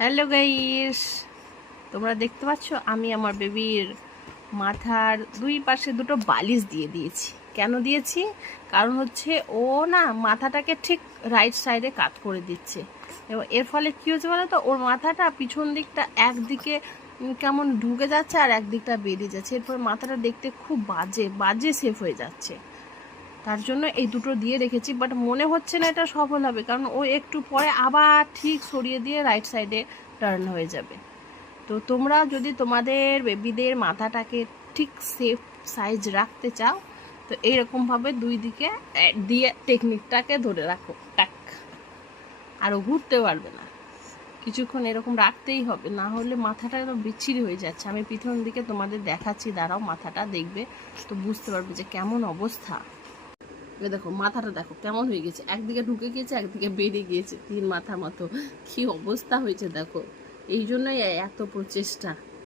Hello guys, তোমরা দেখতে পাচ্ছ আমি আমার বেবির মাথার দুই পাশে দুটো বালিশ দিয়ে দিয়েছি। কেন দিয়েছি? কারণ হচ্ছে ও না মাথাটাকে ঠিক রাইট সাইডে কাত করে দিচ্ছে, এবং এর ফলে কী হচ্ছে বলো তো, ওর মাথাটা পিছন দিকটা একদিকে কেমন ঢুকে যাচ্ছে আর একদিকটা বেরিয়ে যাচ্ছে। এরপর মাথাটা দেখতে খুব বাজে বাজে শেপ হয়ে যাচ্ছে। তার জন্য এই দুটো দিয়ে রেখেছি, বাট মনে হচ্ছে না এটা সফল হবে, কারণ ও একটু পরে আবার ঠিক সরিয়ে দিয়ে রাইট সাইডে টার্ন হয়ে যাবে। তো তোমরা যদি তোমাদের বেবিদের মাথাটাকে ঠিক সেফ সাইজ রাখতে চাও, তো এইরকমভাবে দুই দিকে দিয়ে টেকনিকটাকে ধরে রাখো, টাক, আর ও ঘুরতে পারবে না। কিছুক্ষণ এরকম রাখতেই হবে, না হলে মাথাটা একদম বিচ্ছিরি হয়ে যাচ্ছে। আমি পিছন দিকে তোমাদের দেখাচ্ছি, দাঁড়াও, মাথাটা দেখবে তো বুঝতে পারবে যে কেমন অবস্থা। দেখো মাথাটা দেখো কেমন হয়ে গেছে, একদিকে ঢুকে গিয়েছে একদিকে বেরিয়ে গিয়েছে, তিন মাথা মতো। কি অবস্থা হয়েছে দেখো। এই জন্যই এত প্রচেষ্টা।